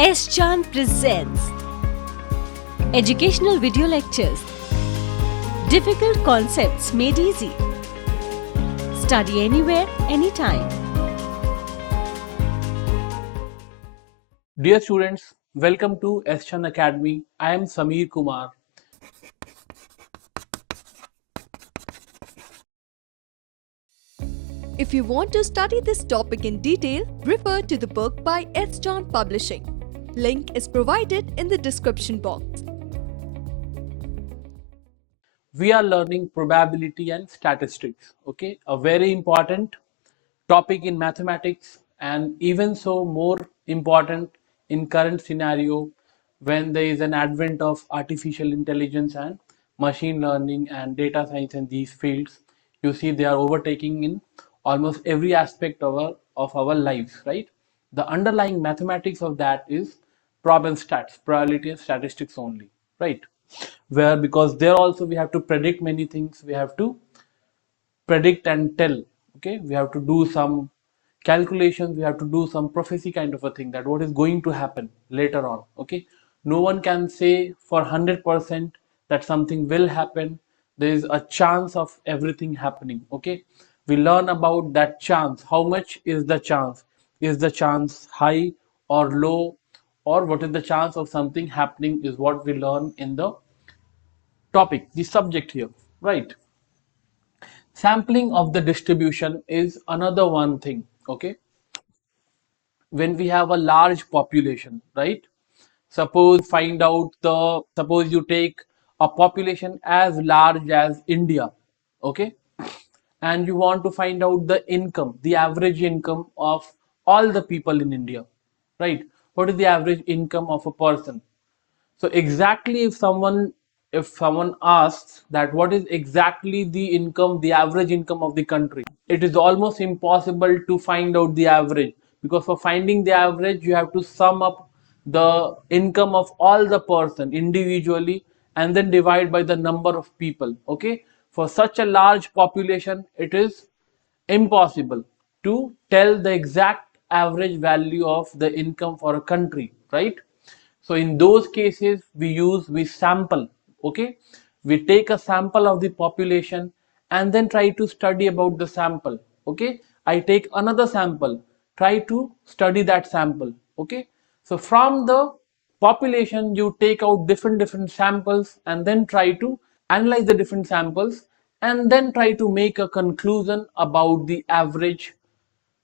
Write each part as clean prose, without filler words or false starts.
S-Chan presents educational video lectures. Difficult concepts made easy. Study anywhere, anytime. Dear students, welcome to S-Chan Academy. I am Sameer Kumar. If you want to study this topic in detail, refer to the book by S-Chan Publishing. Link is provided in the description box. We are learning probability and statistics. Okay, a very important topic in mathematics, and even so more important in current scenario when there is an advent of artificial intelligence and machine learning and data science in these fields. You see, they are overtaking in almost every aspect of our lives, right? The underlying mathematics of that is prob and stats, probability and statistics only, right? Where because there also we have to predict many things, we have to predict and tell. Okay, we have to do some calculations, we have to do some prophecy kind of a thing, that what is going to happen later on. Okay, no one can say for 100% that something will happen. There is a chance of everything happening. Okay, we learn about that chance. How much is the chance? Is the chance high or low, or what is the chance of something happening, is what we learn in the topic, the subject here, right? Sampling of the distribution is another one thing. Okay, when we have a large population, right? Suppose you take a population as large as India. Okay, and you want to find out the income, the average income of all the people in India, right? What is the average income of a person? So exactly, if someone asks that what is exactly the income, the average income of the country, it is almost impossible to find out the average, because for finding the average you have to sum up the income of all the person individually and then divide by the number of people. Okay, for such a large population it is impossible to tell the exact average value of the income for a country, right? So in those cases we sample. Okay, we take a sample of the population and then try to study about the sample. Okay, I take another sample, try to study that sample. Okay, so from the population you take out different samples and then try to analyze the different samples and then try to make a conclusion about the average,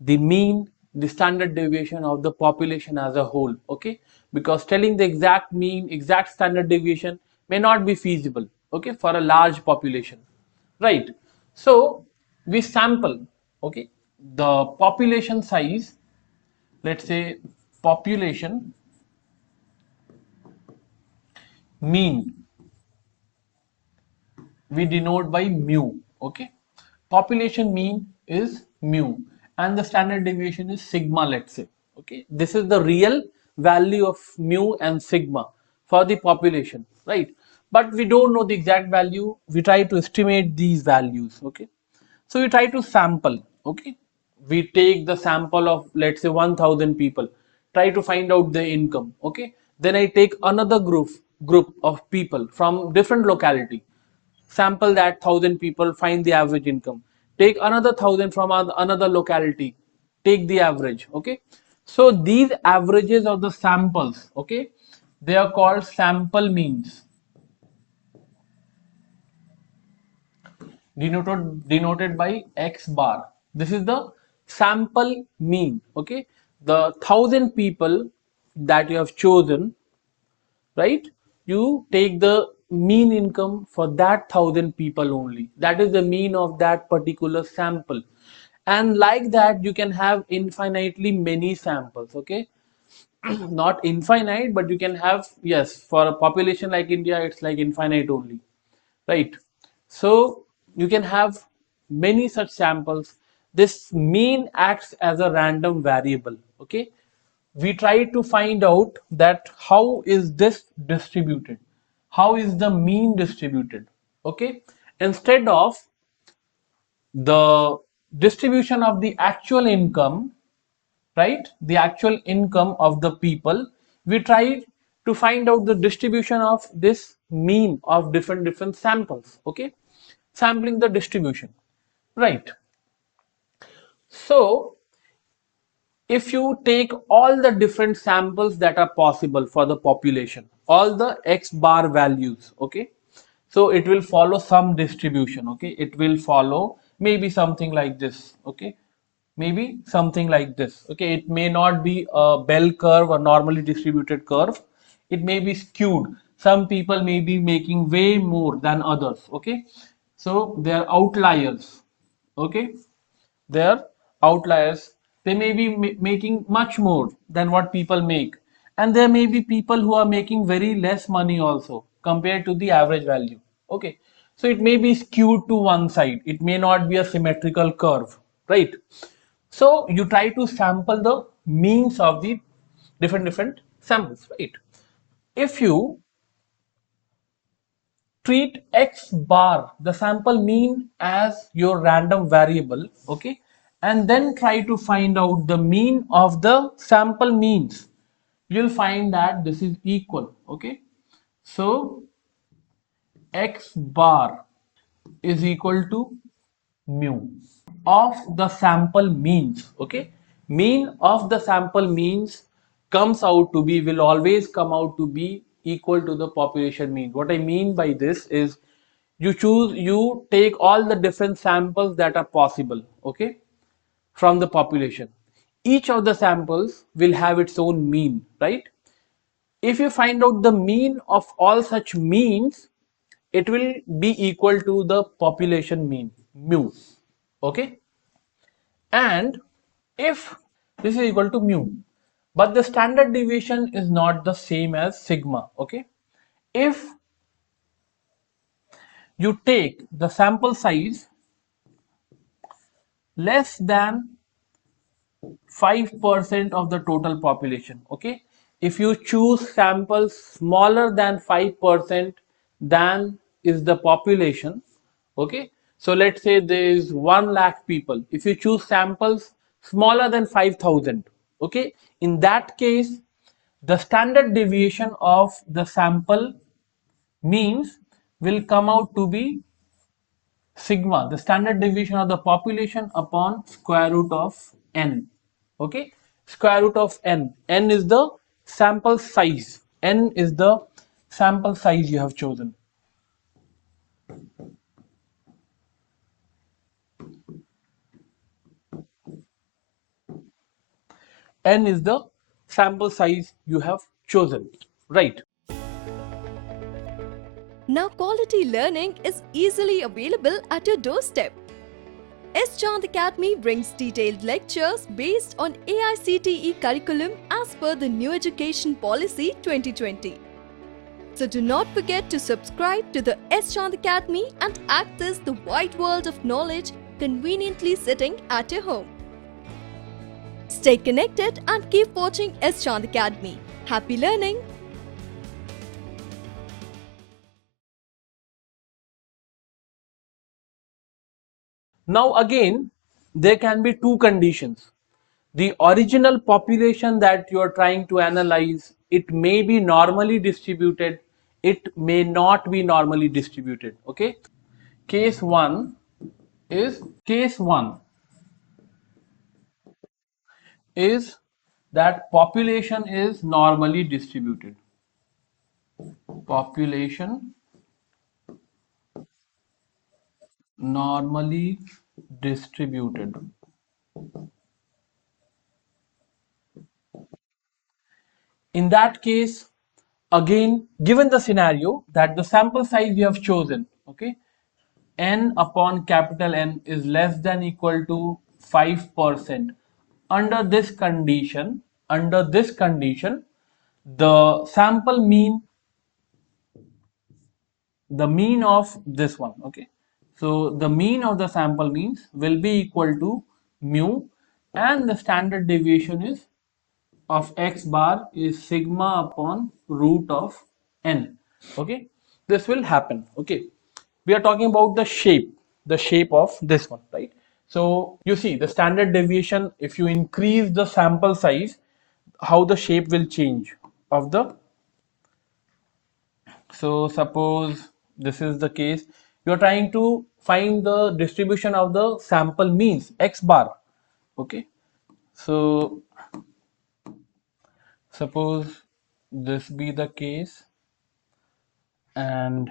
the mean, the standard deviation of the population as a whole. Okay, because telling the exact mean, exact standard deviation may not be feasible, okay, for a large population, right? So we sample. Okay, the population size, let's say population mean, we denote by mu. Okay, population mean is mu and the standard deviation is sigma, let's say. Okay, this is the real value of mu and sigma for the population, right? But we don't know the exact value, we try to estimate these values. Okay, so we try to sample. Okay, we take the sample of, let's say, 1000 people, try to find out the income. Okay, then I take another group of people from different locality, sample that 1000 people, find the average income, take another 1000 from another locality, take the average. Okay, so these averages of the samples, okay, they are called sample means, denoted by x bar. This is the sample mean. Okay, the 1000 people that you have chosen, right? You take the mean income for that 1000 people only, that is the mean of that particular sample, and like that you can have infinitely many samples. Okay, not infinite, but you can have, yes, for a population like India it's like infinite only, right? So you can have many such samples. This mean acts as a random variable. Okay, we try to find out that how is this distributed, how is the mean distributed. Okay, instead of the distribution of the actual income, right, the actual income of the people, we try to find out the distribution of this mean of different samples. Okay, sampling the distribution, right? So if you take all the different samples that are possible for the population, all the x bar values, okay, so it will follow some distribution. Okay, it will follow maybe something like this. Okay, maybe something like this. Okay, it may not be a bell curve or normally distributed curve, it may be skewed. Some people may be making way more than others. Okay, so they are outliers. Okay, they're outliers. They may be making much more than what people make, and there may be people who are making very less money also compared to the average value. Okay, so it may be skewed to one side, it may not be a symmetrical curve, right? So you try to sample the means of the different samples, right? If you treat x bar, the sample mean, as your random variable, okay, and then try to find out the mean of the sample means, you'll find that this is equal. Okay, so x bar is equal to mu of the sample means. Okay, mean of the sample means comes out to be, will always come out to be equal to the population mean. What I mean by this is, you take all the different samples that are possible, okay, from the population. Each of the samples will have its own mean, right? If you find out the mean of all such means, it will be equal to the population mean, mu. Okay, and if this is equal to mu, but the standard deviation is not the same as sigma. Okay, if you take the sample size less than 5% of the total population, okay, if you choose samples smaller than 5% than is the population, okay, so let's say there is 1 lakh people, if you choose samples smaller than 5,000, okay, in that case the standard deviation of the sample means will come out to be sigma, the standard deviation of the population, upon square root of n. Okay, square root of n. N is the sample size. N is the sample size you have chosen. N is the sample size you have chosen, right? Now, quality learning is easily available at your doorstep. S. Chand Academy brings detailed lectures based on AICTE curriculum as per the New Education Policy 2020. So do not forget to subscribe to the S. Chand Academy and access the wide world of knowledge conveniently sitting at your home. Stay connected and keep watching S. Chand Academy. Happy learning! Now again, there can be two conditions. The original population that you are trying to analyze, it may be normally distributed, it may not be normally distributed. Okay, case 1 is that population is normally distributed. Population normally distributed. In that case, again, given the scenario that the sample size you have chosen, okay, n upon capital N is less than equal to 5%. Under this condition, the sample mean, the mean of this one, okay, so the mean of the sample means will be equal to mu, and the standard deviation is of x bar is sigma upon root of n. Okay, this will happen. Okay, we are talking about the shape of this one, right? So you see the standard deviation, if you increase the sample size, how the shape will change. of the, so suppose this is the case, you're trying to find the distribution of the sample means x bar. Okay, so suppose this be the case, and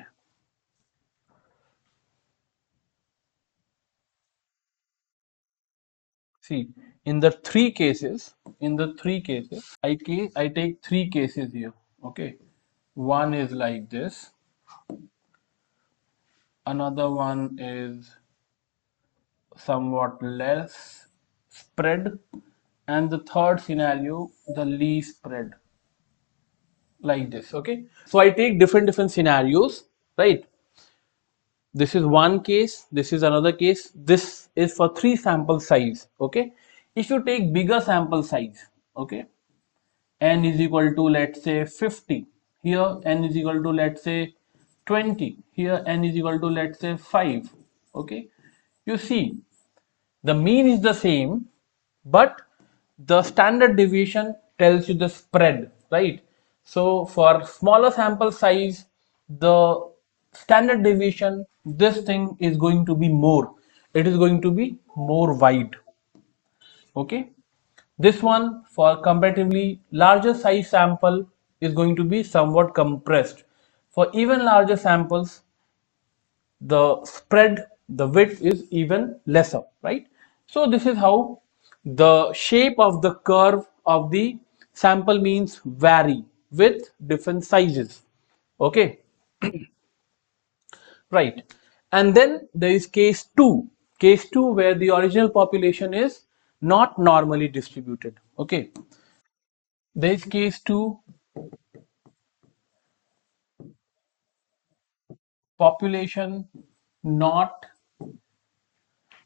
see, in the three cases, I take three cases here. Okay, one is like this, another one is somewhat less spread, and the third scenario, the least spread, like this. Okay, so I take different scenarios, right? This is one case, this is another case, this is for three sample size. Okay, if you take bigger sample size, okay, n is equal to, let's say, 50, here n is equal to, let's say, 20, here n is equal to, let's say, 5. Okay, you see the mean is the same, but the standard deviation tells you the spread, right? So for smaller sample size, the standard deviation, this thing is going to be more, it is going to be more wide. Okay, this one for comparatively larger size sample is going to be somewhat compressed. For even larger samples, the spread, the width is even lesser, right? So this is how the shape of the curve of the sample means vary with different sizes. Okay, right. And then there is case 2 where the original population is not normally distributed. Okay, there is case 2, population not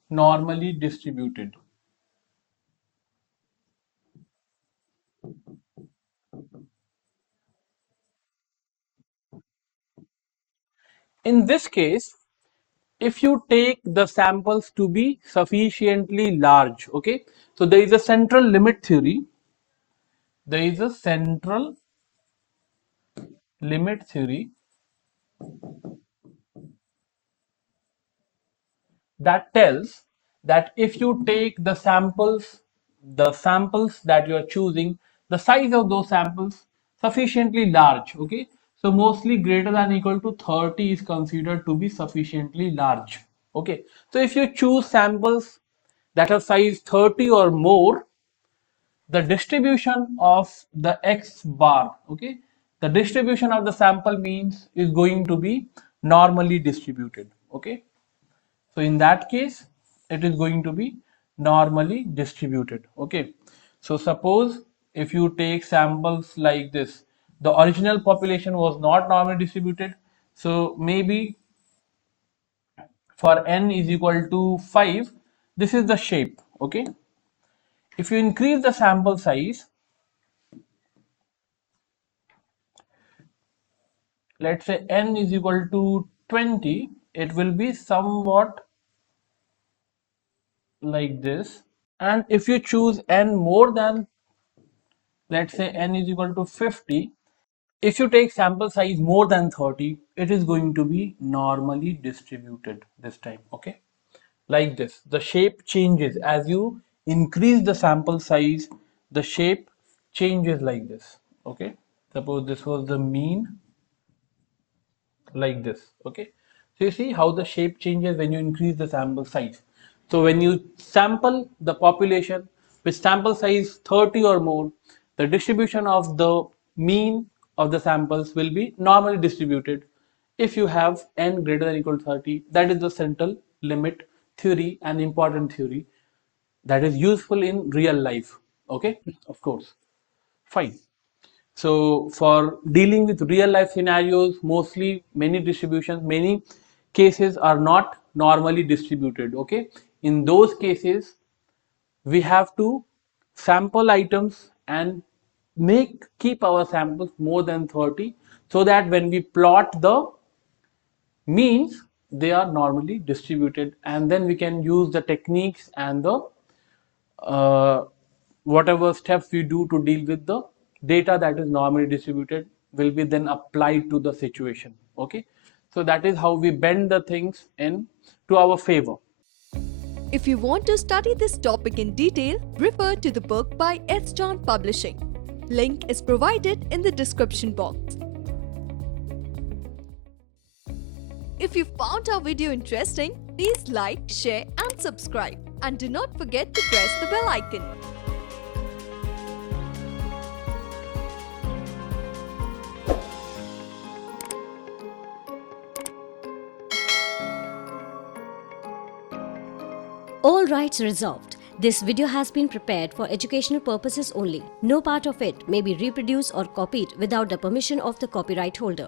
normally distributed. In this case, if you take the samples to be sufficiently large, okay, so there is a central limit theory, there is a central limit theory that tells that if you take the samples that you are choosing, the size of those samples sufficiently large, okay, so mostly greater than or equal to 30 is considered to be sufficiently large. Okay, so if you choose samples that are size 30 or more, the distribution of the x bar, okay, the distribution of the sample means is going to be normally distributed. Okay, so in that case, it is going to be normally distributed. Okay, so suppose if you take samples like this, the original population was not normally distributed, so maybe for n is equal to 5, this is the shape. Okay, if you increase the sample size, let's say n is equal to 20, it will be somewhat like this. And if you choose n more than, let's say, n is equal to 50, if you take sample size more than 30, it is going to be normally distributed this time. Okay, like this, the shape changes as you increase the sample size, the shape changes like this. Okay, suppose this was the mean, like this. Okay, so you see how the shape changes when you increase the sample size. So when you sample the population with sample size 30 or more, the distribution of the mean of the samples will be normally distributed. If you have n greater than or equal to 30, that is the central limit theory, an important theory that is useful in real life. Okay, of course, fine. So for dealing with real life scenarios, mostly many distributions, many cases are not normally distributed. Okay, in those cases, we have to sample items and keep our samples more than 30, so that when we plot the means, they are normally distributed, and then we can use the techniques and the uh, whatever steps we do to deal with the data that is normally distributed will be then applied to the situation. Okay, so that is how we bend the things in to our favor. If you want to study this topic in detail, refer to the book by S. John Publishing. Link is provided in the description box. If you found our video interesting, please like, share and subscribe. And do not forget to press the bell icon. All rights reserved. This video has been prepared for educational purposes only. No part of it may be reproduced or copied without the permission of the copyright holder.